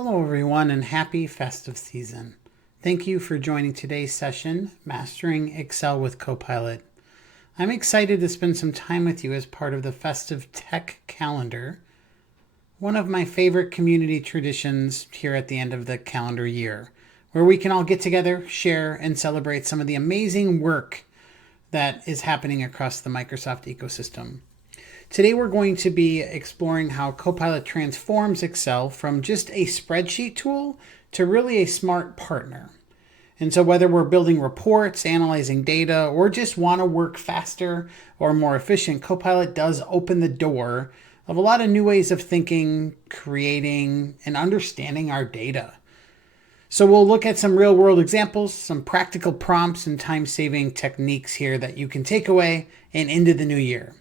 Hello everyone and happy festive season. Thank you for joining today's session, Mastering Excel with Copilot. I'm excited to spend some time with you as part of the festive tech calendar, one of my favorite community traditions here at the end of the calendar year, where we can all get together, share, and celebrate some of the amazing work that is happening across the Microsoft ecosystem. Today we're going to be exploring how Copilot transforms Excel from just a spreadsheet tool to really a smart partner. And so whether we're building reports, analyzing data, or just want to work faster or more efficient, Copilot does open the door of a lot of new ways of thinking, creating, and understanding our data. So we'll look at some real world examples, some practical prompts and time-saving techniques here that you can take away and into the new year.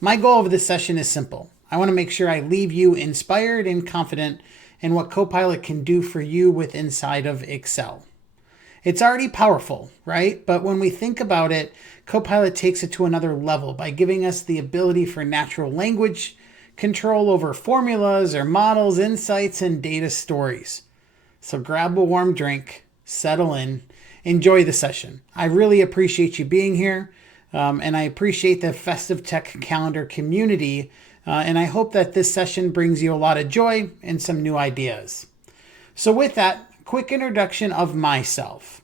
My goal of this session is simple. I want to make sure I leave you inspired and confident in what Copilot can do for you with inside of Excel. It's already powerful, right? But when we think about it, Copilot takes it to another level by giving us the ability for natural language, control over formulas or models, insights, and data stories. So grab a warm drink, settle in, enjoy the session. I really appreciate you being here. And I appreciate the festive tech calendar community. And I hope that this session brings you a lot of joy and some new ideas. So with that, quick introduction of myself.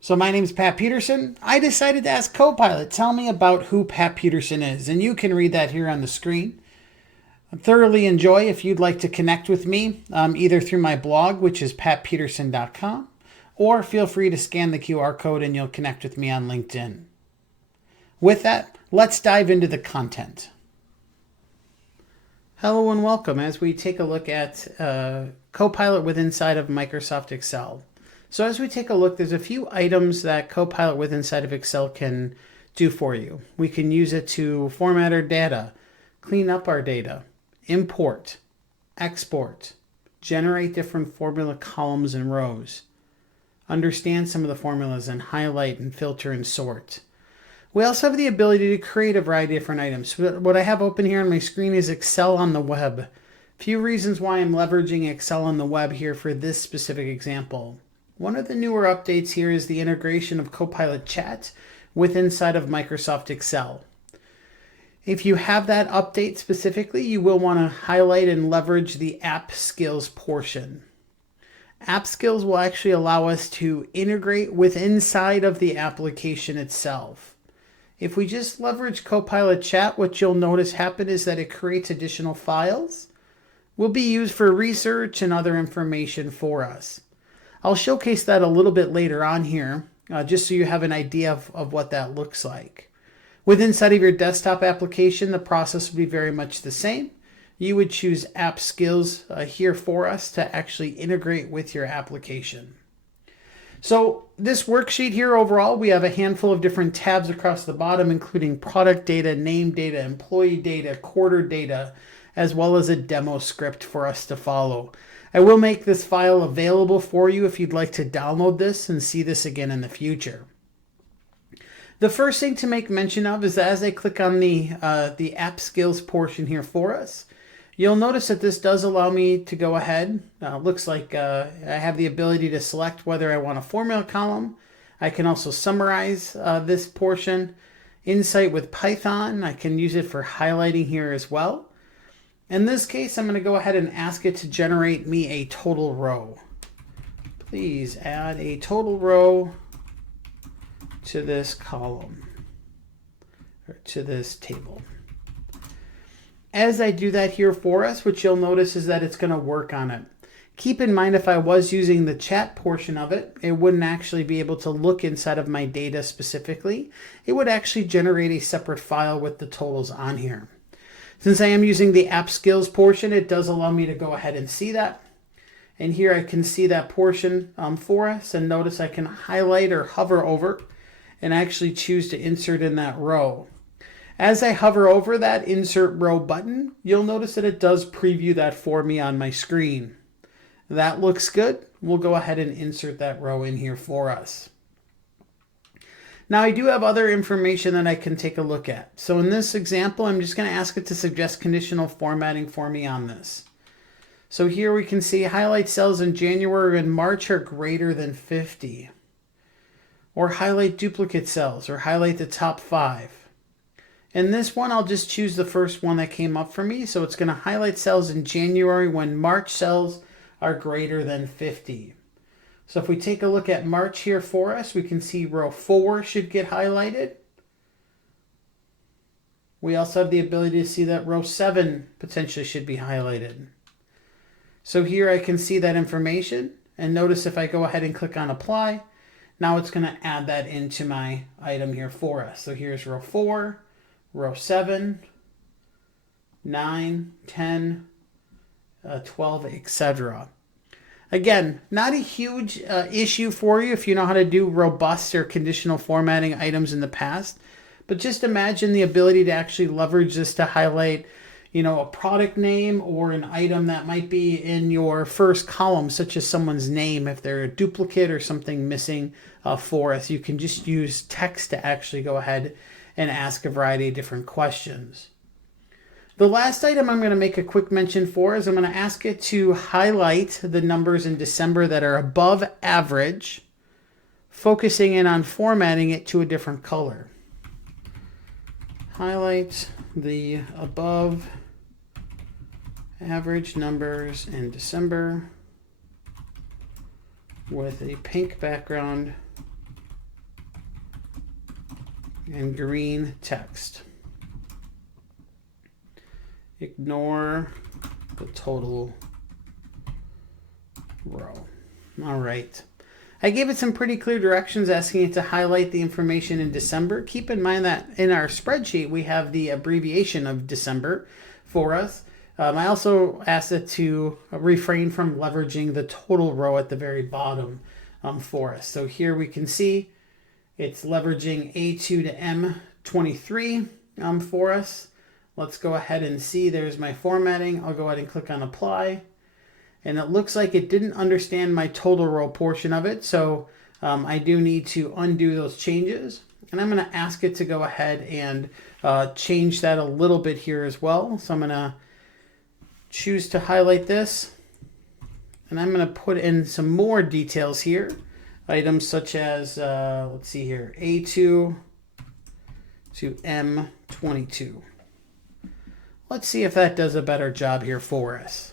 So my name is Pat Peterson. I decided to ask Copilot, tell me about who Pat Peterson is. And you can read that here on the screen. I thoroughly enjoy if you'd like to connect with me, either through my blog, which is patpeterson.com. Or feel free to scan the QR code and you'll connect with me on LinkedIn. With that, let's dive into the content. Hello and welcome as we take a look at Copilot with inside of Microsoft Excel. So as we take a look, there's a few items that Copilot with inside of Excel can do for you. We can use it to format our data, clean up our data, import, export, generate different formula columns and rows, understand some of the formulas and highlight and filter and sort. We also have the ability to create a variety of different items. What I have open here on my screen is Excel on the web. A few reasons why I'm leveraging Excel on the web here for this specific example. One of the newer updates here is the integration of Copilot Chat with inside of Microsoft Excel. If you have that update specifically, you will want to highlight and leverage the app skills portion. App skills will actually allow us to integrate with inside of the application itself. If we just leverage Copilot Chat, what you'll notice happen is that it creates additional files, will be used for research and other information for us. I'll showcase that a little bit later on here, just so you have an idea of what that looks like. With inside of your desktop application, the process will be very much the same. You would choose app skills here for us to actually integrate with your application. So this worksheet here overall, we have a handful of different tabs across the bottom, including product data, name data, employee data, quarter data, as well as a demo script for us to follow. I will make this file available for you if you'd like to download this and see this again in the future. The first thing to make mention of is that as I click on the app skills portion here for us, you'll notice that this does allow me to go ahead. Looks like I have the ability to select whether I want a formula column. I can also summarize this portion. Insight with Python, I can use it for highlighting here as well. In this case, I'm going to go ahead and ask it to generate me a total row. Please add a total row to this column, or to this table. As I do that here for us, what you'll notice is that it's going to work on it. Keep in mind, if I was using the chat portion of it, it wouldn't actually be able to look inside of my data specifically. It would actually generate a separate file with the totals on here. Since I am using the app skills portion, it does allow me to go ahead and see that. And here I can see that portion for us. And notice I can highlight or hover over and actually choose to insert in that row. As I hover over that insert row button, you'll notice that it does preview that for me on my screen. That looks good. We'll go ahead and insert that row in here for us. Now I do have other information that I can take a look at. So in this example, I'm just going to ask it to suggest conditional formatting for me on this. So here we can see highlight cells in January and March are greater than 50. Or highlight duplicate cells, or highlight the top 5. In this one, I'll just choose the first one that came up for me. So it's going to highlight cells in January when March cells are greater than 50. So if we take a look at March here for us, we can see row 4 should get highlighted. We also have the ability to see that row 7 potentially should be highlighted. So here I can see that information, and notice if I go ahead and click on apply, now it's going to add that into my item here for us. So here's row 4, row 7, 9, 10, 12, etc. Again, not a huge issue for you if you know how to do robust or conditional formatting items in the past, but just imagine the ability to actually leverage this to highlight, a product name or an item that might be in your first column, such as someone's name. If they're a duplicate or something missing for us, you can just use text to actually go ahead and ask a variety of different questions. The last item I'm going to make a quick mention for is I'm going to ask it to highlight the numbers in December that are above average, focusing in on formatting it to a different color. Highlight the above average numbers in December with a pink background and green text. Ignore the total row. All right. I gave it some pretty clear directions asking it to highlight the information in December. Keep in mind that in our spreadsheet, we have the abbreviation of December for us. I also asked it to refrain from leveraging the total row at the very bottom for us. So here we can see it's leveraging A2 to M23 for us. Let's go ahead and see. There's my formatting. I'll go ahead and click on apply. And it looks like it didn't understand my total row portion of it. So I do need to undo those changes. And I'm going to ask it to go ahead and change that a little bit here as well. So I'm going to choose to highlight this. And I'm going to put in some more details here. Items such as, let's see here, A2 to M22. Let's see if that does a better job here for us.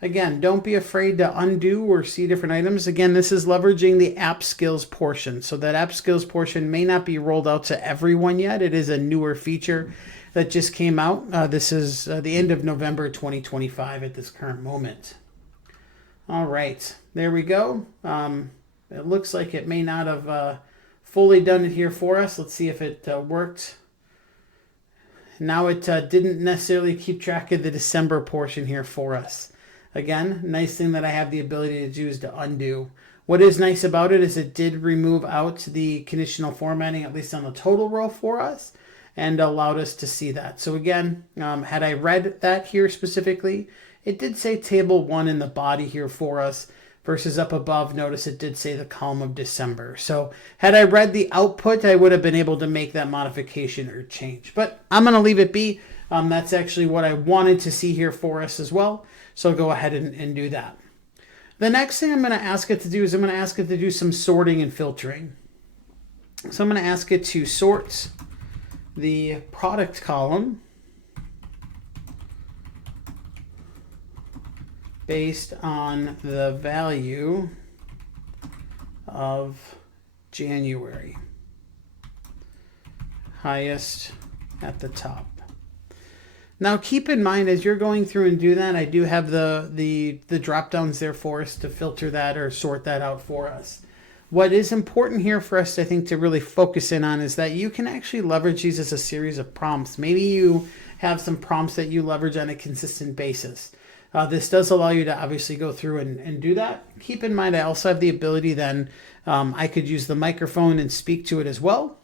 Again, don't be afraid to undo or see different items. Again, this is leveraging the app skills portion. So that app skills portion may not be rolled out to everyone yet. It is a newer feature that just came out. This is the end of November 2025 at this current moment. All right, there we go. It looks like it may not have fully done it here for us. Let's see if it worked. Now it didn't necessarily keep track of the December portion here for us. Again, nice thing that I have the ability to do is to undo. What is nice about it is it did remove out the conditional formatting, at least on the total row for us, and allowed us to see that. So again, had I read that here specifically, it did say table 1 in the body here for us, versus up above, notice it did say the column of December. So had I read the output, I would have been able to make that modification or change. But I'm going to leave it be. That's actually what I wanted to see here for us as well. So I'll go ahead and do that. The next thing I'm going to ask it to do is I'm going to ask it to do some sorting and filtering. So I'm going to ask it to sort the product column based on the value of January, highest at the top. Now keep in mind as you're going through and do that, I do have the drop downs there for us to filter that or sort that out for us. What is important here for us, I think, to really focus in on is that you can actually leverage these as a series of prompts. Maybe you have some prompts that you leverage on a consistent basis. This does allow you to obviously go through and do that. Keep in mind, I also have the ability then, I could use the microphone and speak to it as well,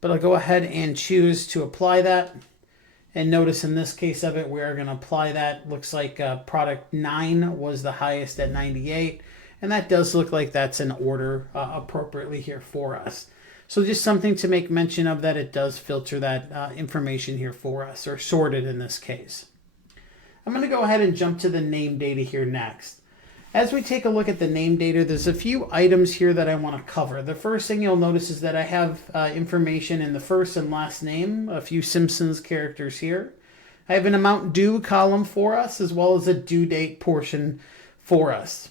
but I'll go ahead and choose to apply that. And notice in this case of it, we are going to apply that. Looks like product 9 was the highest at 98. And that does look like that's in order appropriately here for us. So just something to make mention of, that it does filter that information here for us, or sort it in this case. I'm going to go ahead and jump to the name data here next. As we take a look at the name data, there's a few items here that I want to cover. The first thing you'll notice is that I have information in the first and last name, a few Simpsons characters here. I have an amount due column for us, as well as a due date portion for us.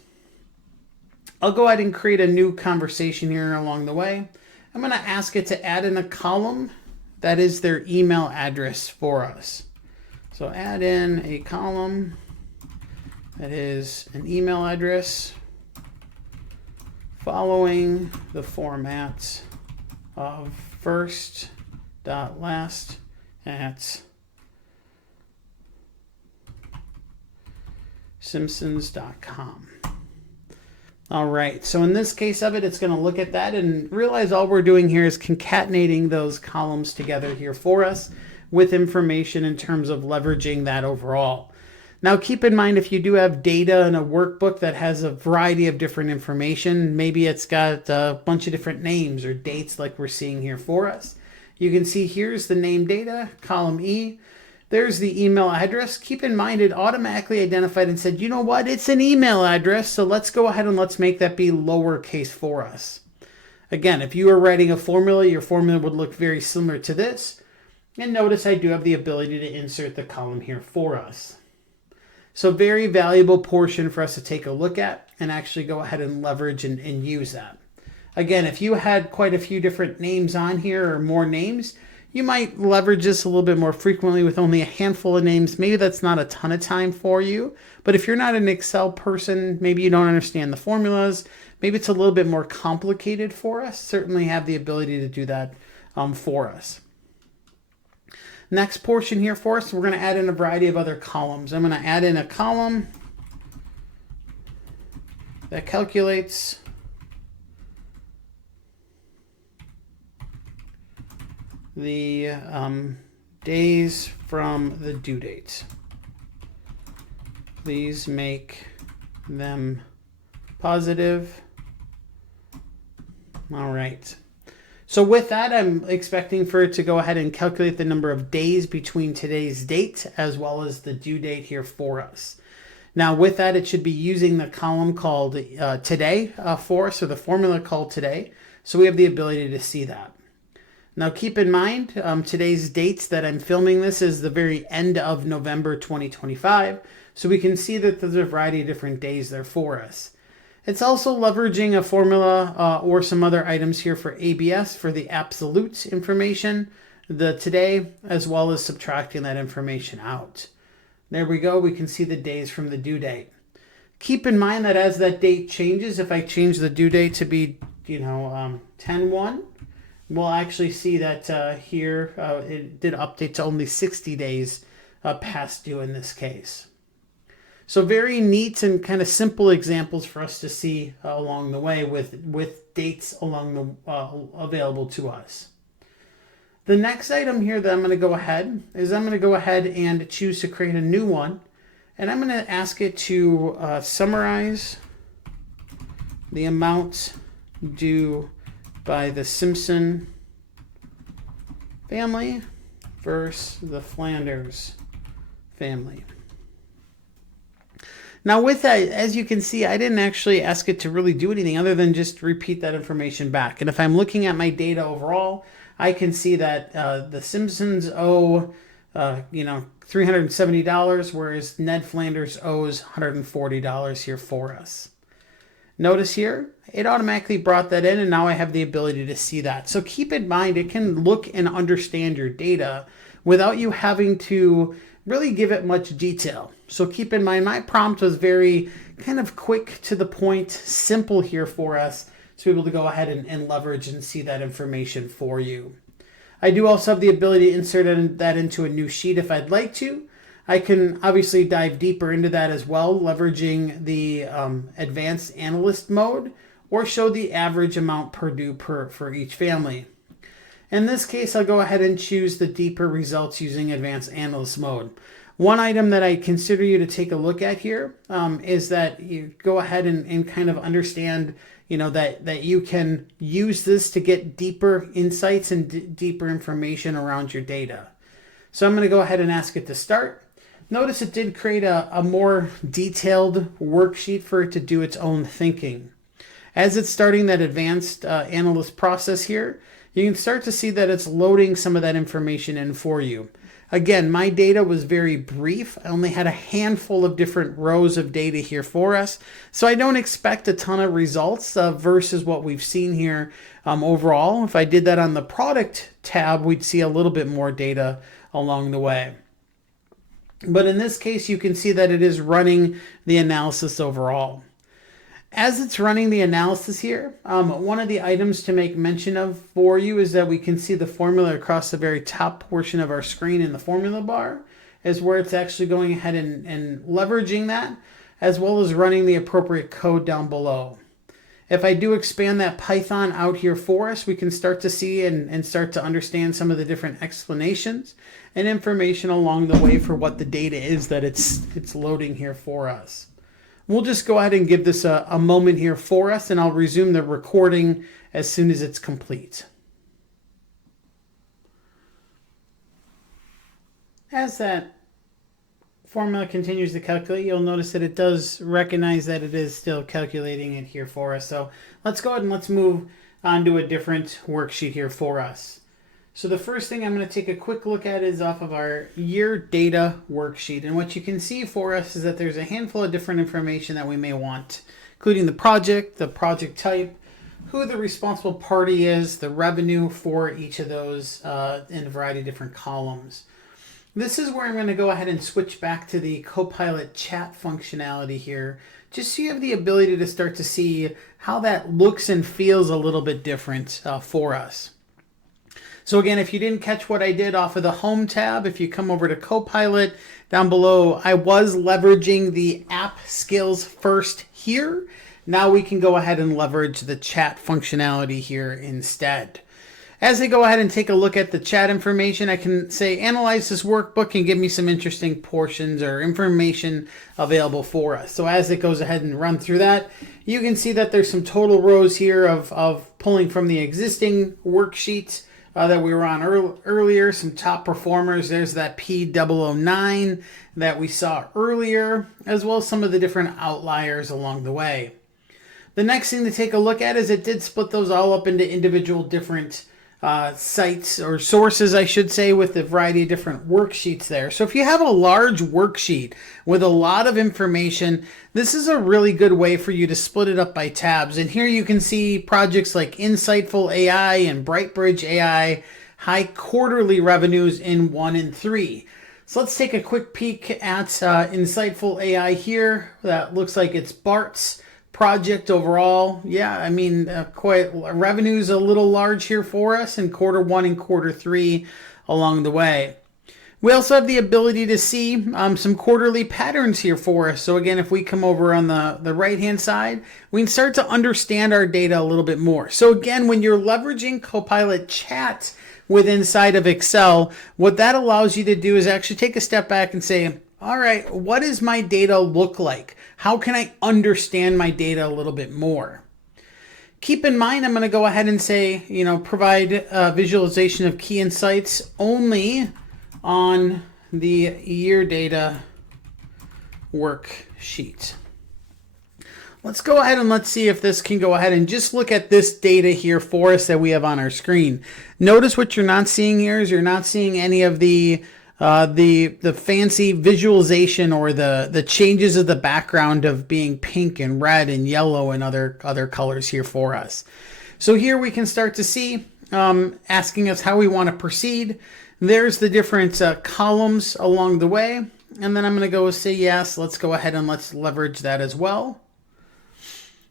I'll go ahead and create a new conversation here along the way. I'm going to ask it to add in a column that is their email address for us. So add in a column that is an email address following the format of first.last at simpsons.com. All right, so in this case of it, it's going to look at that and realize all we're doing here is concatenating those columns together here for us with information in terms of leveraging that overall. Now, keep in mind, if you do have data in a workbook that has a variety of different information, maybe it's got a bunch of different names or dates like we're seeing here for us. You can see here's the name data, column E. There's the email address. Keep in mind, it automatically identified and said, you know what, it's an email address, so let's go ahead and let's make that be lowercase for us. Again, if you were writing a formula, your formula would look very similar to this. And notice I do have the ability to insert the column here for us. So very valuable portion for us to take a look at and actually go ahead and leverage and use that. Again, if you had quite a few different names on here or more names, you might leverage this a little bit more frequently with only a handful of names. Maybe that's not a ton of time for you, but if you're not an Excel person, maybe you don't understand the formulas, maybe it's a little bit more complicated for us, certainly have the ability to do that for us. Next portion here for us, we're going to add in a variety of other columns. I'm going to add in a column that calculates the days from the due date. Please make them positive. All right. So with that, I'm expecting for it to go ahead and calculate the number of days between today's date as well as the due date here for us. Now with that, it should be using the column called today for us, or the formula called today. So we have the ability to see that. Now keep in mind, today's dates that I'm filming this is the very end of November 2025. So we can see that there's a variety of different days there for us. It's also leveraging a formula or some other items here for ABS for the absolute information, the today, as well as subtracting that information out. There we go. We can see the days from the due date. Keep in mind that as that date changes, if I change the due date to be, 10/1, we'll actually see that here it did update to only 60 days past due in this case. So very neat and kind of simple examples for us to see along the way with dates along the available to us. The next item here that I'm going to go ahead is I'm going to go ahead and choose to create a new one. And I'm going to ask it to summarize the amount due by the Simpson family versus the Flanders family. Now with that, as you can see, I didn't actually ask it to really do anything other than just repeat that information back. And if I'm looking at my data overall, I can see that the Simpsons owe, $370, whereas Ned Flanders owes $140 here for us. Notice here, it automatically brought that in, and now I have the ability to see that. So keep in mind, it can look and understand your data without you having to really give it much detail. So keep in mind, my prompt was very kind of quick to the point, simple here for us to be able to go ahead and leverage and see that information for you. I do also have the ability to insert that into a new sheet if I'd like to. I can obviously dive deeper into that as well, leveraging the advanced analyst mode, or show the average amount per due for each family. In this case, I'll go ahead and choose the deeper results using advanced analyst mode. One item that I consider you to take a look at here is that you go ahead and kind of understand, that you can use this to get deeper insights and deeper information around your data. So I'm going to go ahead and ask it to start. Notice it did create a more detailed worksheet for it to do its own thinking. As it's starting that advanced analyst process here, you can start to see that it's loading some of that information in for you. Again, my data was very brief. I only had a handful of different rows of data here for us. So I don't expect a ton of results versus what we've seen here overall. If I did that on the product tab, we'd see a little bit more data along the way. But in this case, you can see that it is running the analysis overall. As it's running the analysis here, one of the items to make mention of for you is that we can see the formula across the very top portion of our screen in the formula bar is where it's actually going ahead and leveraging that, as well as running the appropriate code down below. If I do expand that Python out here for us, we can start to see and start to understand some of the different explanations and information along the way for what the data is that it's loading here for us. We'll just go ahead and give this a moment here for us, and I'll resume the recording as soon as it's complete. As that formula continues to calculate, you'll notice that it does recognize that it is still calculating it here for us. So let's go ahead and let's move on to a different worksheet here for us. So the first thing I'm going to take a quick look at is off of our year data worksheet. And what you can see for us is that there's a handful of different information that we may want, including the project type, who the responsible party is, the revenue for each of those in a variety of different columns. This is where I'm going to go ahead and switch back to the Copilot chat functionality here, just so you have the ability to start to see how that looks and feels a little bit different for us. So again, if you didn't catch what I did off of the Home tab, if you come over to Copilot down below, I was leveraging the app skills first here. Now we can go ahead and leverage the chat functionality here instead. As I go ahead and take a look at the chat information, I can say analyze this workbook and give me some interesting portions or information available for us. So as it goes ahead and run through that, you can see that there's some total rows here of pulling from the existing worksheets that we were on earlier, some top performers. There's that P009 that we saw earlier, as well as some of the different outliers along the way. The next thing to take a look at is it did split those all up into individual different sites or sources, I should say, with a variety of different worksheets there. So if you have a large worksheet with a lot of information, this is a really good way for you to split it up by tabs. And here you can see projects like Insightful AI and BrightBridge AI, high quarterly revenues in 1 and 3. So let's take a quick peek at Insightful AI here. That looks like it's Bart's project overall. Yeah, I mean, quite revenue's a little large here for us in Q1 and Q3 along the way. We also have the ability to see some quarterly patterns here for us. So again, if we come over on the right-hand side, we can start to understand our data a little bit more. So again, when you're leveraging Copilot Chat within inside of Excel, what that allows you to do is actually take a step back and say, all right, what does my data look like? How can I understand my data a little bit more? Keep in mind, I'm going to go ahead and say, provide visualization of key insights only on the year data worksheet. Let's go ahead and let's see if this can go ahead and just look at this data here for us that we have on our screen. Notice what you're not seeing here is you're not seeing any of the fancy visualization or the changes of the background of being pink and red and yellow and other colors here for us. So here we can start to see asking us how we want to proceed. There's the different columns along the way. And then I'm going to go say yes. Let's go ahead and let's leverage that as well.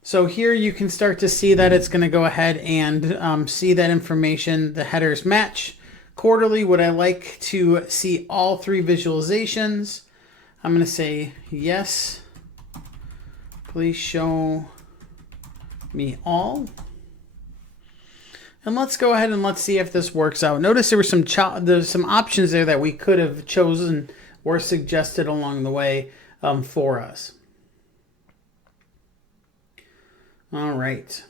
So here you can start to see that it's going to go ahead and see that information. The headers match. Quarterly, would I like to see all 3 visualizations? I'm going to say yes. Please show me all. And let's go ahead and let's see if this works out. Notice there were there's some options there that we could have chosen or suggested along the way for us. All right.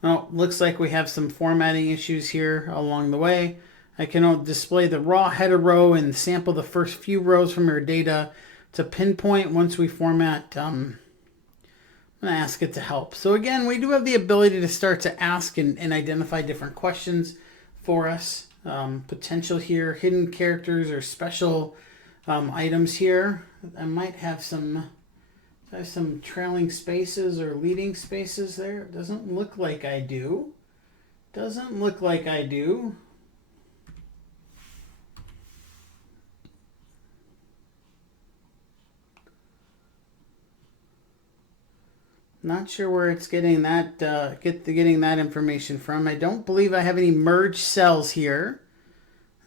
Well, looks like we have some formatting issues here along the way. I can display the raw header row and sample the first few rows from your data to pinpoint once we format. I'm going to ask it to help. So again, we do have the ability to start to ask and identify different questions for us. Potential here, hidden characters or special items here. I might have some trailing spaces or leading spaces there. It doesn't look like I do. Doesn't look like I do. Not sure where it's getting that getting that information from. I don't believe I have any merged cells here.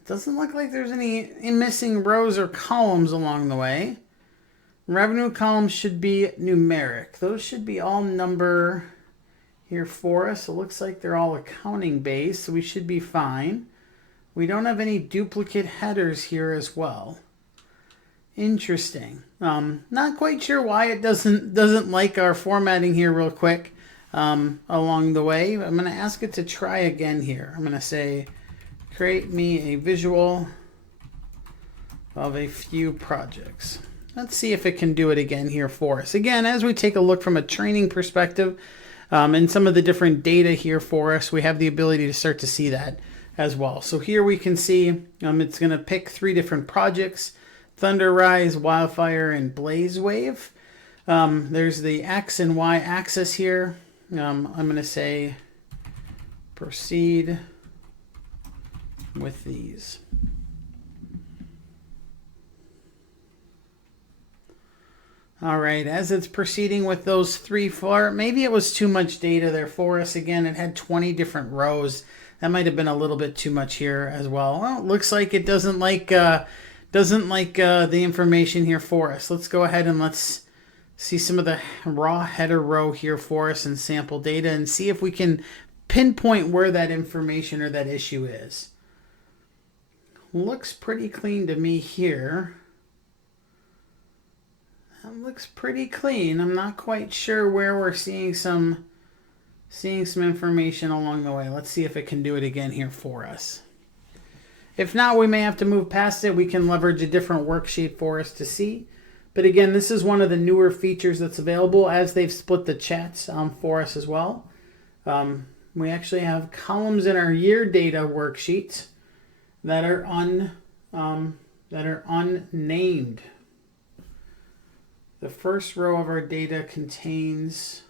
It doesn't look like there's any missing rows or columns along the way. Revenue columns should be numeric. Those should be all number here for us. It looks like they're all accounting based, so we should be fine. We don't have any duplicate headers here as well. Interesting. Not quite sure why it doesn't like our formatting here real quick along the way. I'm going to ask it to try again here. I'm going to say, create me a visual of a few projects. Let's see if it can do it again here for us. Again, as we take a look from a training perspective and some of the different data here for us, we have the ability to start to see that as well. So here we can see it's going to pick 3 different projects: Thunder Rise, Wildfire, and Blaze Wave. There's the X and Y axis here. I'm going to say proceed with these. All right, as it's proceeding with those 3 maybe it was too much data there for us. Again, it had 20 different rows. That might have been a little bit too much here as well. Well, it looks like it doesn't like the information here for us. Let's go ahead and let's see some of the raw header row here for us and sample data and see if we can pinpoint where that information or that issue is. Looks pretty clean to me here. That looks pretty clean. I'm not quite sure where we're seeing some information along the way. Let's see if it can do it again here for us. If not, we may have to move past it. We can leverage a different worksheet for us to see. But again, this is one of the newer features that's available as they've split the chats for us as well. We actually have columns in our year data worksheet that are unnamed. The first row of our data contains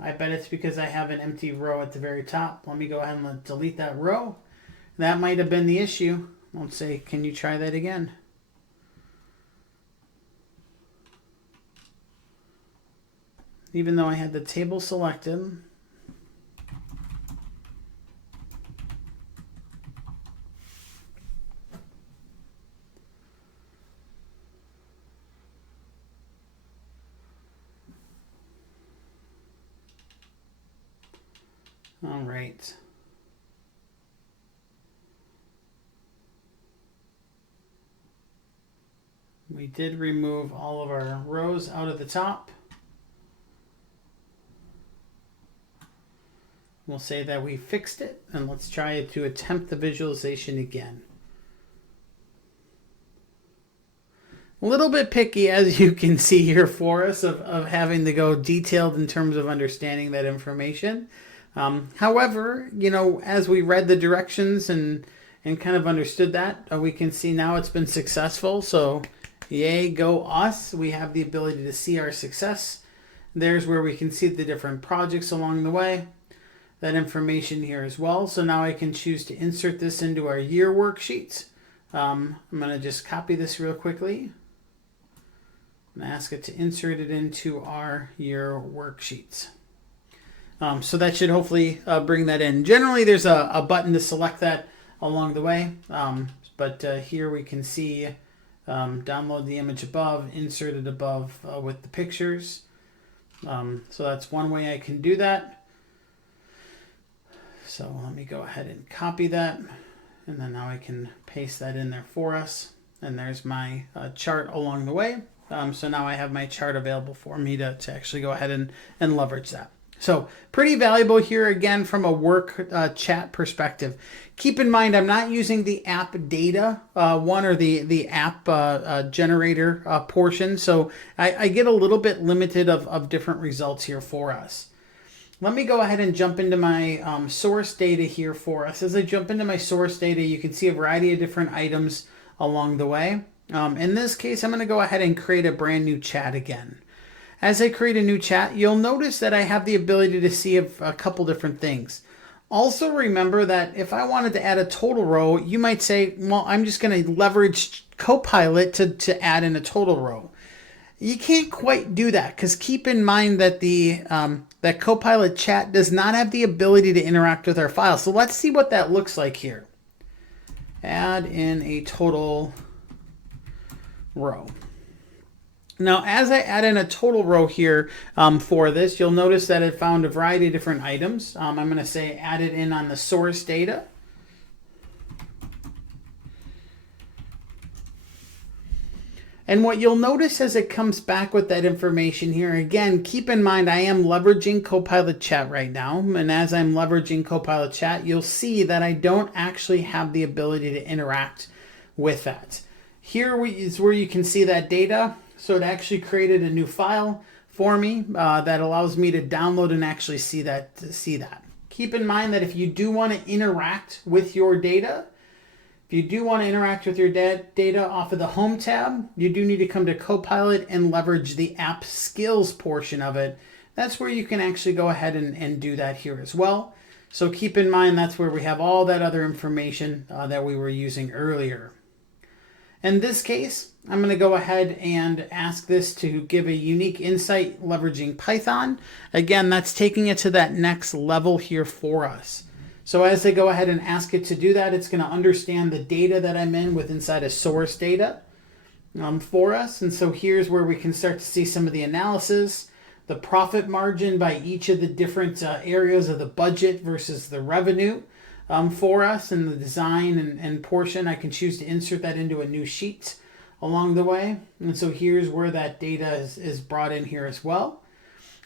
I bet it's because I have an empty row at the very top. Let me go ahead and delete that row. That might have been the issue. Let's say, can you try that again? Even though I had the table selected. All right. We did remove all of our rows out of the top. We'll say that we fixed it, and let's try to attempt the visualization again. A little bit picky, as you can see here for us, of having to go detailed in terms of understanding that information. However, you know, as we read the directions and kind of understood that, we can see now it's been successful. So yay, go us. We have the ability to see our success. There's where we can see the different projects along the way. That information here as well. So now I can choose to insert this into our year worksheets. I'm going to just copy this real quickly and ask it to insert it into our year worksheets. So that should hopefully bring that in. Generally, there's a button to select that along the way. But here we can see download the image above, insert it above with the pictures. So that's one way I can do that. So let me go ahead and copy that. And then now I can paste that in there for us. And there's my chart along the way. So now I have my chart available for me to actually go ahead and leverage that. So pretty valuable here, again, from a work chat perspective. Keep in mind, I'm not using the app data one or the app generator portion. So I get a little bit limited of different results here for us. Let me go ahead and jump into my source data here for us. As I jump into my source data, you can see a variety of different items along the way. In this case, I'm going to go ahead and create a brand new chat again. As I create a new chat, you'll notice that I have the ability to see a couple different things. Also remember that if I wanted to add a total row, you might say, well, I'm just going to leverage Copilot to add in a total row. You can't quite do that, because keep in mind that that Copilot chat does not have the ability to interact with our file. So let's see what that looks like here. Add in a total row. Now, as I add in a total row here for this, you'll notice that it found a variety of different items. I'm going to say add it in on the source data. And what you'll notice as it comes back with that information here, again, keep in mind I am leveraging Copilot Chat right now. And as I'm leveraging Copilot Chat, you'll see that I don't actually have the ability to interact with that. Here is where you can see that data. So it actually created a new file for me that allows me to download and actually see that. Keep in mind that if you do want to interact with your data, data off of the Home tab, you do need to come to Copilot and leverage the app skills portion of it. That's where you can actually go ahead and do that here as well. So keep in mind that's where we have all that other information that we were using earlier. In this case, I'm going to go ahead and ask this to give a unique insight leveraging Python. Again, that's taking it to that next level here for us. So as I go ahead and ask it to do that, it's going to understand the data that I'm in with inside of source data for us. And so here's where we can start to see some of the analysis, the profit margin by each of the different areas of the budget versus the revenue for us, and the design and portion. I can choose to insert that into a new sheet along the way. And so here's where that data is brought in here as well.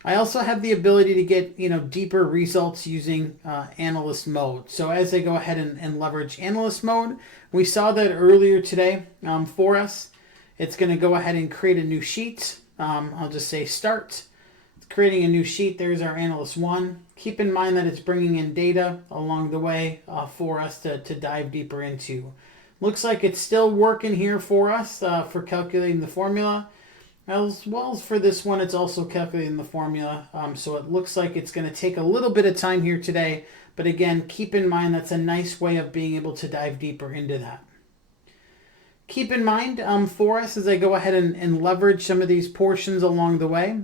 I also have the ability to get deeper results using analyst mode. So as I go ahead and leverage analyst mode, we saw that earlier today for us. It's going to go ahead and create a new sheet. I'll just say start. It's creating a new sheet. There's our analyst one. Keep in mind that it's bringing in data along the way for us to dive deeper into. Looks like it's still working here for us for calculating the formula. As well as for this one, it's also calculating the formula. So it looks like it's going to take a little bit of time here today. But again, keep in mind that's a nice way of being able to dive deeper into that. Keep in mind for us as I go ahead and leverage some of these portions along the way.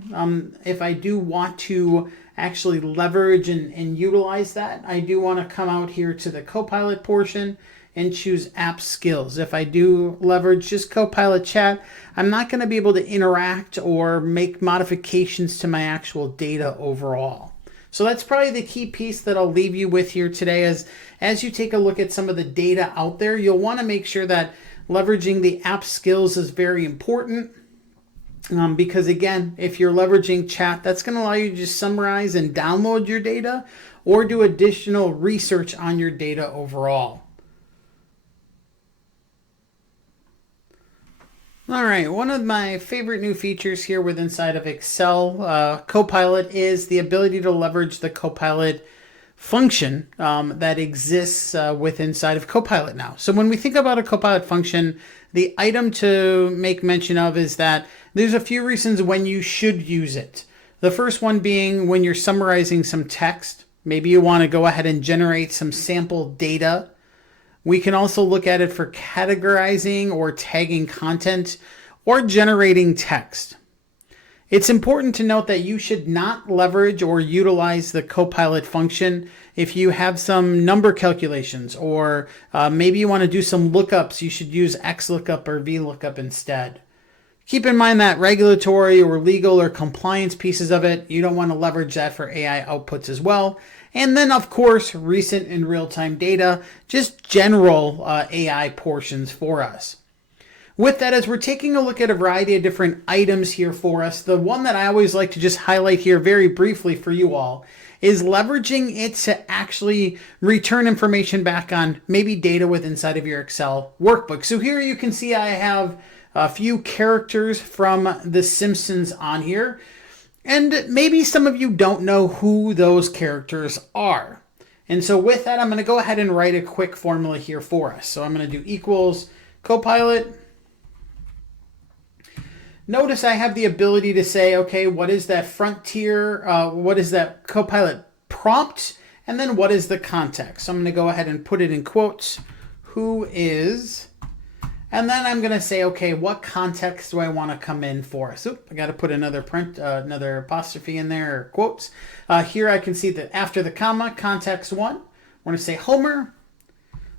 If I do want to actually leverage and utilize that, I do want to come out here to the Copilot portion and choose app skills. If I do leverage just Copilot Chat, I'm not going to be able to interact or make modifications to my actual data overall. So that's probably the key piece that I'll leave you with here today. As you take a look at some of the data out there, you'll want to make sure that leveraging the app skills is very important. Because again, if you're leveraging chat, that's going to allow you to just summarize and download your data or do additional research on your data overall. All right, one of my favorite new features here with inside of Excel Copilot is the ability to leverage the Copilot function that exists with inside of Copilot now. So when we think about a Copilot function, the item to make mention of is that there's a few reasons when you should use it. The first one being when you're summarizing some text. Maybe you want to go ahead and generate some sample data. We can also look at it for categorizing or tagging content or generating text. It's important to note that you should not leverage or utilize the Copilot function if you have some number calculations, or maybe you want to do some lookups. You should use XLOOKUP or VLOOKUP instead. Keep in mind that regulatory or legal or compliance pieces of it, you don't want to leverage that for AI outputs as well. And then, of course, recent and real-time data, just general AI portions for us. With that, as we're taking a look at a variety of different items here for us, the one that I always like to just highlight here very briefly for you all is leveraging it to actually return information back on maybe data with inside of your Excel workbook. So here you can see I have a few characters from The Simpsons on here, and maybe some of you don't know who those characters are. And so with that, I'm going to go ahead and write a quick formula here for us. So I'm going to do equals Copilot. Notice I have the ability to say, okay, what is that frontier? What is that Copilot prompt? And then what is the context? So I'm going to go ahead and put it in quotes. Who is? And then I'm going to say, okay, what context do I want to come in for? So I got to put another another apostrophe in there, or quotes. Here I can see that after the comma, context one, we're going to say Homer.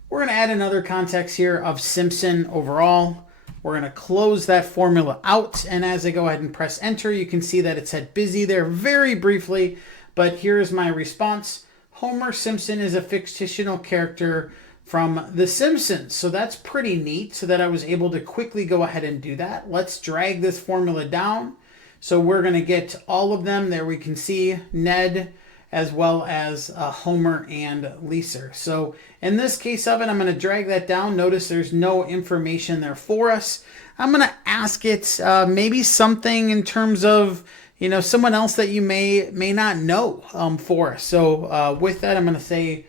We're going to add another context here of Simpson overall. We're going to close that formula out, and as I go ahead and press enter, you can see that it said busy there very briefly, but here's my response. Homer Simpson is a fictional character from The Simpsons. So that's pretty neat, so that I was able to quickly go ahead and do that. Let's drag this formula down. So we're going to get all of them. There we can see Ned, as well as Homer and Lisa. So in this case of it, I'm going to drag that down. Notice there's no information there for us. I'm going to ask it maybe something in terms of, you know, someone else that you may not know for us. So with that, I'm going to say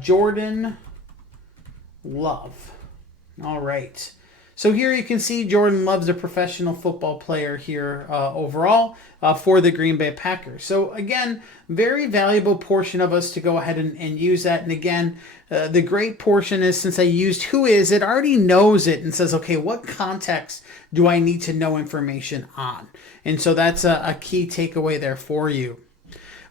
Jordan Love. All right. So here you can see Jordan Love's a professional football player here overall for the Green Bay Packers. So again, very valuable portion of us to go ahead and use that. And again, the great portion is, since I used who is, it already knows it and says, okay, what context do I need to know information on? And so that's a key takeaway there for you.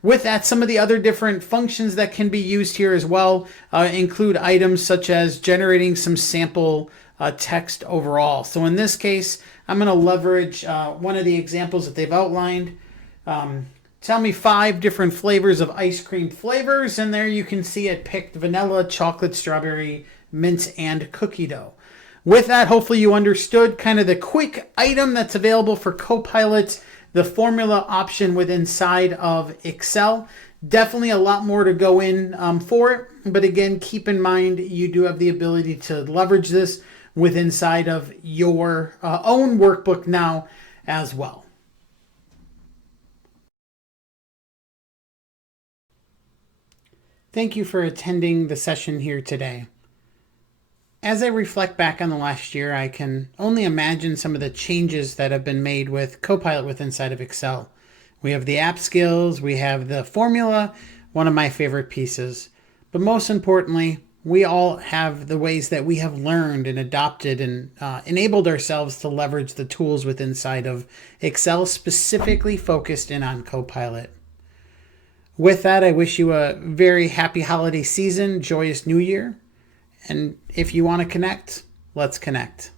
With that, some of the other different functions that can be used here as well include items such as generating some sample text overall. So in this case, I'm going to leverage one of the examples that they've outlined. Tell me 5 different flavors of ice cream flavors, and there you can see it picked vanilla, chocolate, strawberry, mint, and cookie dough. With that, hopefully you understood kind of the quick item that's available for Copilot, the formula option within inside of Excel. Definitely a lot more to go in for it, but again, keep in mind you do have the ability to leverage this with inside of your own workbook now as well. Thank you for attending the session here today. As I reflect back on the last year, I can only imagine some of the changes that have been made with Copilot with inside of Excel. We have the app skills, we have the formula, one of my favorite pieces. But most importantly, we all have the ways that we have learned and adopted and enabled ourselves to leverage the tools with inside of Excel, specifically focused in on Copilot. With that, I wish you a very happy holiday season, joyous new year. And if you want to connect, let's connect.